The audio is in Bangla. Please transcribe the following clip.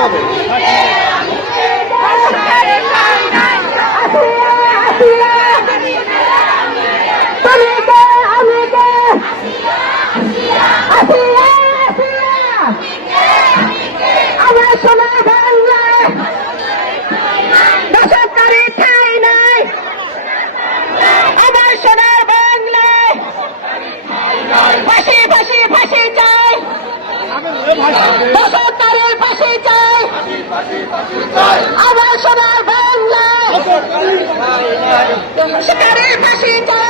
হবে। আমার সোনার বাংলায় বেসরকারি ঠাঁই নাই, আমার সোনার বাংলায় ফাঁসি ফাঁসি ফাঁসি চাই, বেসরকারের ফাঁসি চাই, আমার সোনার বাংলায় বেসরকারের ফাঁসি চাই।